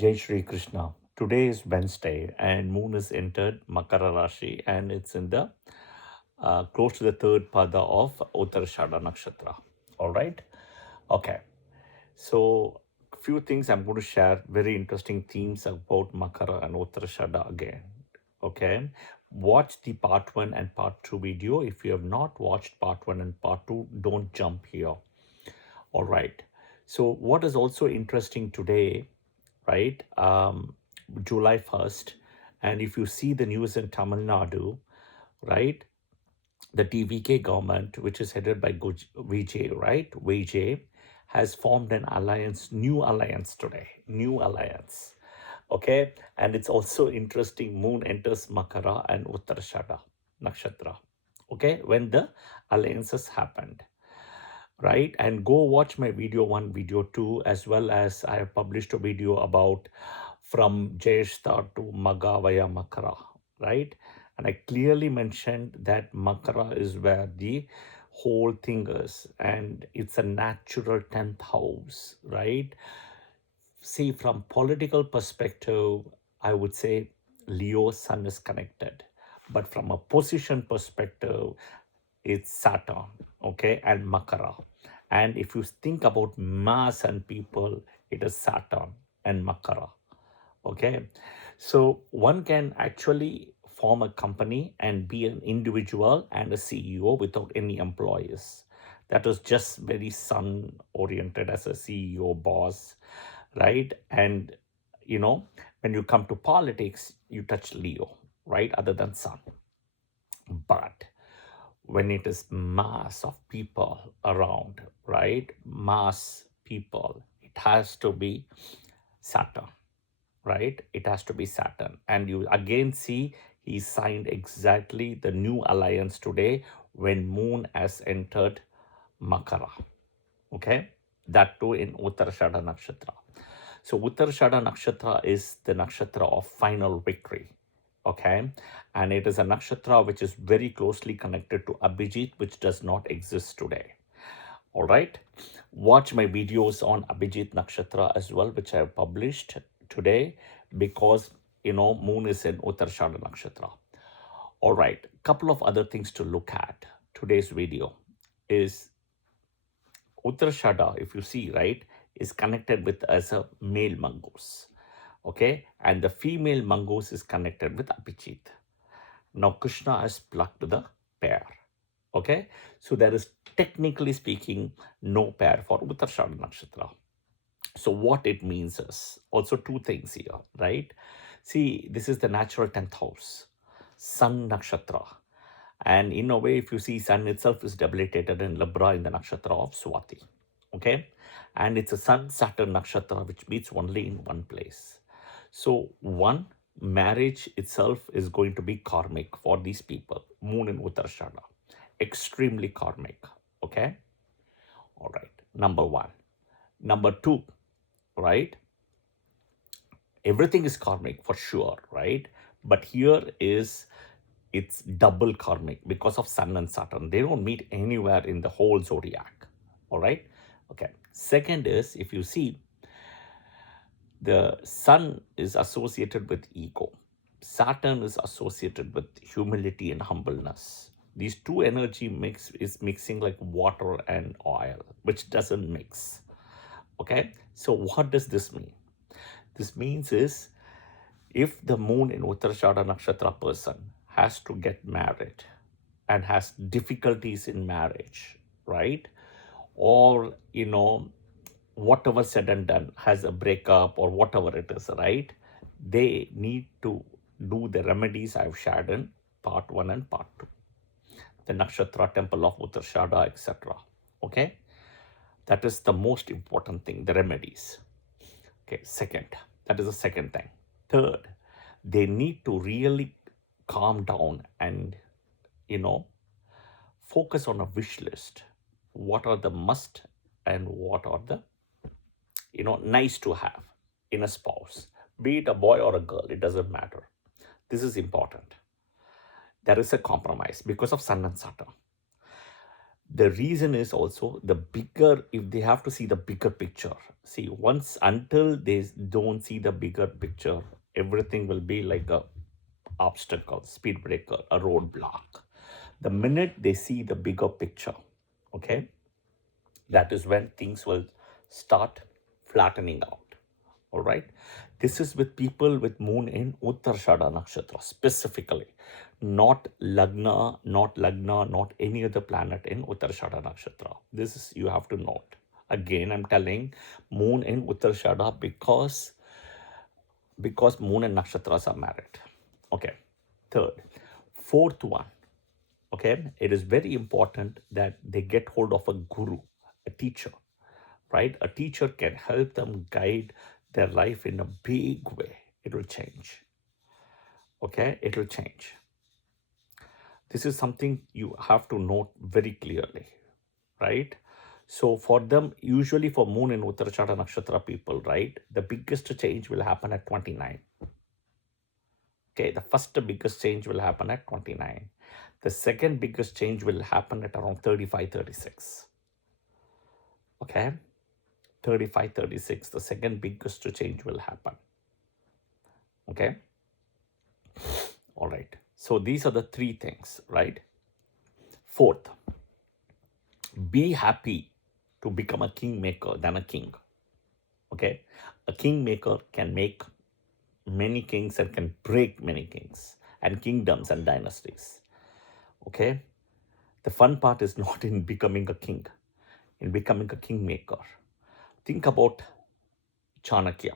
Jai Shri Krishna. Today is Wednesday and moon is entered Makara Rashi and it's in the close to the third pada of Uttarshada Nakshatra. All right. Okay. So few things I'm going to share, very interesting themes about Makara and Uttarshada again. Okay. Watch the part 1 and part 2 video. If you have not watched part 1 and part 2, don't jump here. All right. So what is also interesting today, right? July 1st. And if you see the news in Tamil Nadu, right? The TVK government, which is headed by Vijay, right? Vijay has formed an alliance, new alliance today, new alliance. Okay. And it's also interesting. Moon enters Makara and Uttarshada Nakshatra. Okay. When the alliances happened, right? And go watch my video 1, video 2, as well as I have published a video about from Jyeshta to Maga via Makara, right? And I clearly mentioned that Makara is where the whole thing is, and it's a natural 10th house, right? See, from political perspective, I would say Leo Sun is connected, but from a position perspective, it's Saturn, okay, and Makara. And if you think about mass and people, it is Saturn and Makara, okay. So one can actually form a company and be an individual and a CEO without any employees. That is just very sun oriented as a CEO boss, right? And when you come to politics, you touch Leo, right? Other than sun. But when it is mass of people around, right? Mass people, it has to be Saturn, right? It has to be Saturn. And you again see he signed exactly the new alliance today when Moon has entered Makara. Okay? That too in Uttarshada Nakshatra. So Uttarshada Nakshatra is the nakshatra of final victory. Okay? And it is a nakshatra which is very closely connected to Abhijit, which does not exist today. All right. Watch my videos on Abhijit Nakshatra as well, which I have published today because, Moon is in Uttarshada Nakshatra. All right. Couple of other things to look at. Today's video is Uttarshada, if you see, right, is connected with as a male mongoose. Okay. And the female mongoose is connected with Abhijit. Now Krishna has plucked the pair. Okay. So there is technically speaking no pair for Uttarshada Nakshatra. So what it means is also two things here, right? See, this is the natural 10th house, Sun Nakshatra. And in a way, if you see, Sun itself is debilitated in Libra in the Nakshatra of Swati. Okay. And it's a Sun Saturn Nakshatra which meets only in one place. So one, marriage itself is going to be karmic for these people. Moon in Uttarshada. Extremely karmic. Okay. All right. Number one. Number two, right? Everything is karmic for sure, right? But here is it's double karmic because of Sun and Saturn. They don't meet anywhere in the whole zodiac. All right. Okay. Second is if you see the Sun is associated with ego. Saturn is associated with humility and humbleness. These two energy is mixing like water and oil, which doesn't mix. Okay. So what does this mean? This means is if the moon in Uttarshada Nakshatra person has to get married and has difficulties in marriage, right? Or, whatever said and done has a breakup or whatever it is, right? They need to do the remedies I've shared in part 1 and part 2. The Nakshatra temple of Uttarshada, etc. Okay? That is the most important thing, the remedies. Okay, second. That is the second thing. Third, they need to really calm down and, focus on a wish list. What are the must and what are the, nice to have in a spouse? Be it a boy or a girl, it doesn't matter. This is important. There is a compromise because of Sun and Saturn. The reason is also the bigger, if they have to see the bigger picture. See, once until they don't see the bigger picture, everything will be like a obstacle, speed breaker, a roadblock. The minute they see the bigger picture, okay, that is when things will start flattening out. All right. This is with people with moon in Uttarshada Nakshatra specifically, not Lagna, not any other planet in Uttarshada Nakshatra. This is, you have to note. Again, I'm telling moon in Uttarshada because moon and nakshatras are married. Okay. Third. Fourth one. Okay. It is very important that they get hold of a guru, a teacher, right? A teacher can help them guide their life in a big way. It will change. Okay. It will change. This is something you have to note very clearly, right? So for them, usually for moon and Uttarashada Nakshatra people, right, the biggest change will happen at 29. Okay, the first biggest change will happen at 29. The second biggest change will happen at around 35, 36. Okay, 35, 36. The second biggest change will happen. Okay, all right. So these are the three things, right? Fourth, be happy to become a kingmaker than a king. Okay, a kingmaker can make many kings and can break many kings and kingdoms and dynasties. Okay, the fun part is not in becoming a king, in becoming a kingmaker. Think about Chanakya,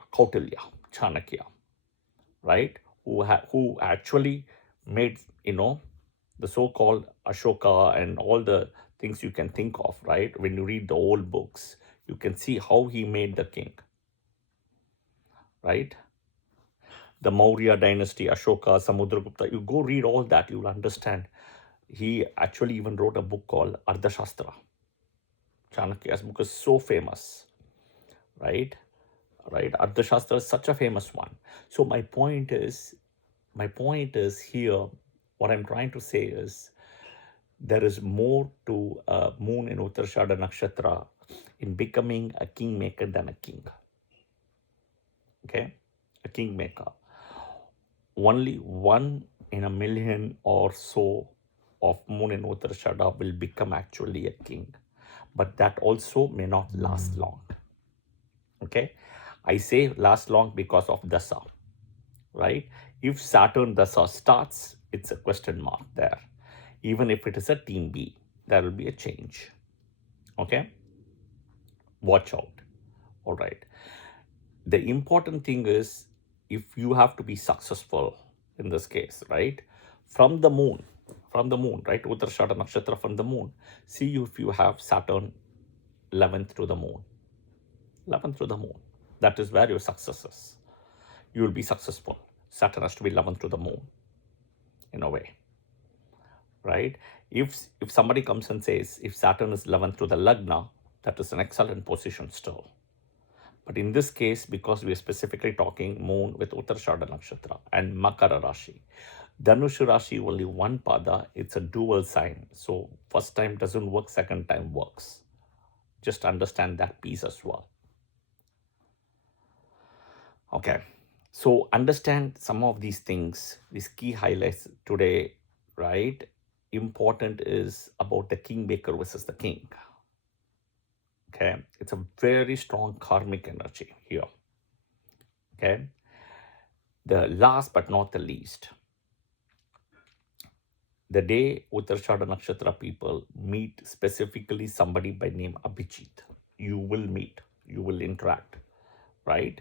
right? Who actually made, the so-called Ashoka and all the things you can think of, right? When you read the old books, you can see how he made the king, right? The Maurya dynasty, Ashoka, Samudragupta, you go read all that, you'll understand. He actually even wrote a book called Ardhashastra. Chanakya's book is so famous, right? Right? Ardhashastra is such a famous one. So my point is here, what I'm trying to say is there is more to moon in Uttarshada Nakshatra in becoming a kingmaker than a king. Okay? A kingmaker. Only 1 in a million or so of moon in Uttarshada will become actually a king. But that also may not last long. Okay? I say last long because of Dasa. Right? If Saturn Dasa starts, it's a question mark there. Even if it is a team B, there will be a change. Okay? Watch out. All right. The important thing is, if you have to be successful in this case, right? From the moon, right? Uttarshada Nakshatra from the moon. See if you have Saturn 11th to the moon. 11th to the moon. That is where your success is. You will be successful. Saturn has to be 11th to the moon, in a way, right? If somebody comes and says, if Saturn is 11th to the Lagna, that is an excellent position still. But in this case, because we are specifically talking moon with Uttarshada Nakshatra and Makara Rashi, Dhanush Rashi only one pada, it's a dual sign. So first time doesn't work, second time works. Just understand that piece as well. Okay, so understand some of these things, these key highlights today, right? Important is about the kingmaker versus the king. Okay, it's a very strong karmic energy here. Okay, the last but not the least, the day Uttarshada Nakshatra people meet specifically somebody by name Abhijit, you will meet, you will interact, right?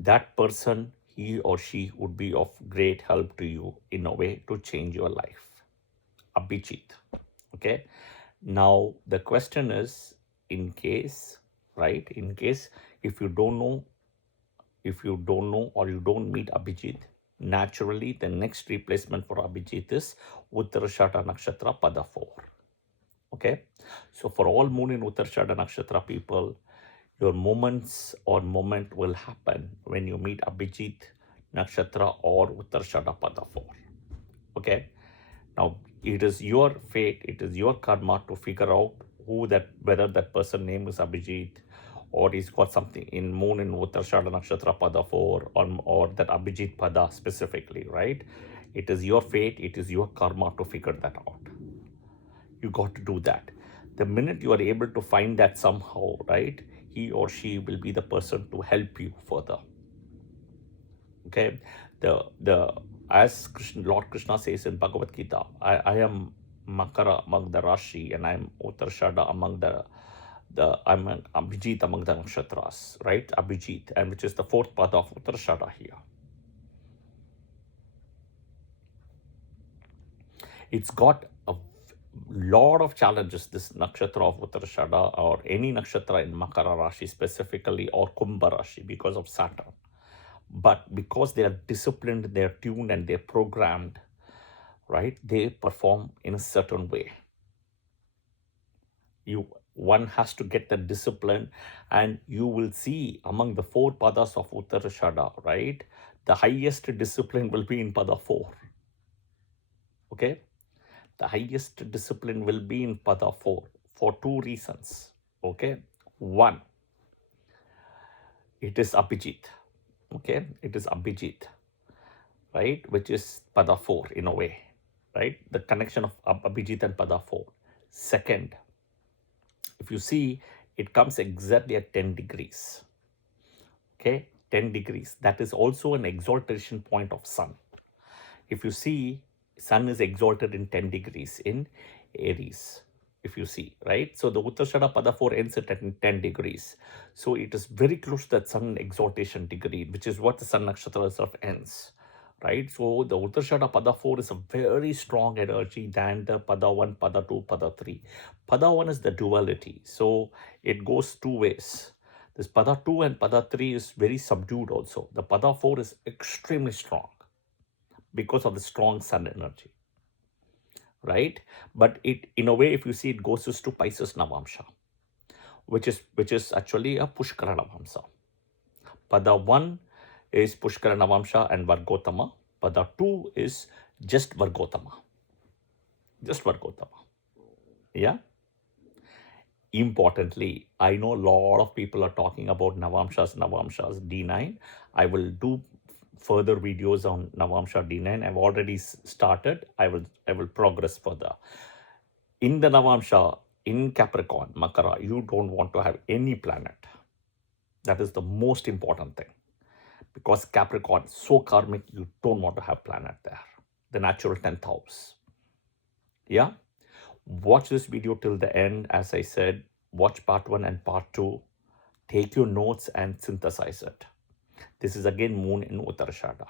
That person, he or she would be of great help to you in a way to change your life. Abhijit. Okay. Now the question is, in case, right? In case if you don't know or you don't meet Abhijit, naturally the next replacement for Abhijit is Uttarashada Nakshatra Pada 4. Okay. So for all moon in Uttarashada Nakshatra people, your moment will happen when you meet Abhijit Nakshatra or Uttarashada Pada 4. Okay. Now It is your fate, it is your karma to figure out whether that person name is Abhijit, or he's got something in moon in Uttarshada Nakshatra Pada 4, or that Abhijit Pada specifically, right? It is your fate, it is your karma to figure that out. You got to do that. The minute you are able to find that somehow, right, he or she will be the person to help you further. Okay, the as Lord Krishna says in Bhagavad Gita, I am Makara among the Rashi, and I'm Uttarshada among I'm an Abhijit among the nakshatras, right? Abhijit, and which is the fourth path of Uttarshada here. It's got a lot of challenges, this nakshatra of Uttarshada, or any nakshatra in Makara Rashi specifically, or Kumbha Rashi, because of Saturn. But because they are disciplined, they're tuned, and they're programmed, right, they perform in a certain way. One has to get the discipline, and you will see among the four padas of Uttarshada, right, the highest discipline will be in pada 4. Okay, the highest discipline will be in pada 4 for two reasons. Okay, one, it is Abhijit. Okay, it is Abhijit, right, which is pada 4 in a way, right? The connection of Abhijit and pada 4. Second, if you see, it comes exactly at 10 degrees. Okay, 10 degrees. That is also an exaltation point of sun. If you see, sun is exalted in 10 degrees in Aries. If you see, right? So the Uttarshada Pada 4 ends at 10 degrees. So it is very close to that sun exaltation degree, which is what the sun nakshatra itself ends. Right? So the Uttarshada Pada 4 is a very strong energy than the Pada 1, Pada 2, Pada 3. Pada 1 is the duality. So it goes two ways. This Pada 2 and Pada 3 is very subdued also. The Pada 4 is extremely strong because of the strong sun energy. Right? But it, in a way, if you see, it goes to Pisces Navamsha, which is actually a Pushkara Navamsa. Pada 1 is Pushkara Navamsha and Vargotama. Pada 2 is just Vargotama. Just Vargotama. Yeah? Importantly, I know a lot of people are talking about Navamshas, D9. I will do further videos on Navamsha D9. I've already started. I will progress further. In the Navamsha, in Capricorn, Makara, you don't want to have any planet. That is the most important thing. Because Capricorn is so karmic, you don't want to have planet there. The natural 10th house. Yeah? Watch this video till the end. As I said, watch part 1 and part 2. Take your notes and synthesize it. This is again moon in Uttarshada.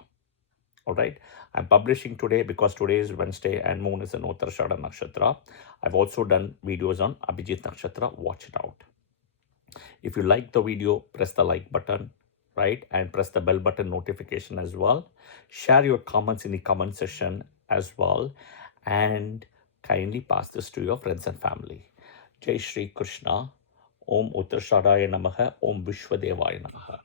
All right. I'm publishing today because today is Wednesday and moon is in Uttarshada Nakshatra. I've also done videos on Abhijit Nakshatra. Watch it out. If you like the video, press the like button, right? And press the bell button notification as well. Share your comments in the comment section as well. And kindly pass this to your friends and family. Jai Shri Krishna. Om Uttarshadaya Namaha. Om Vishwadevaya Namaha.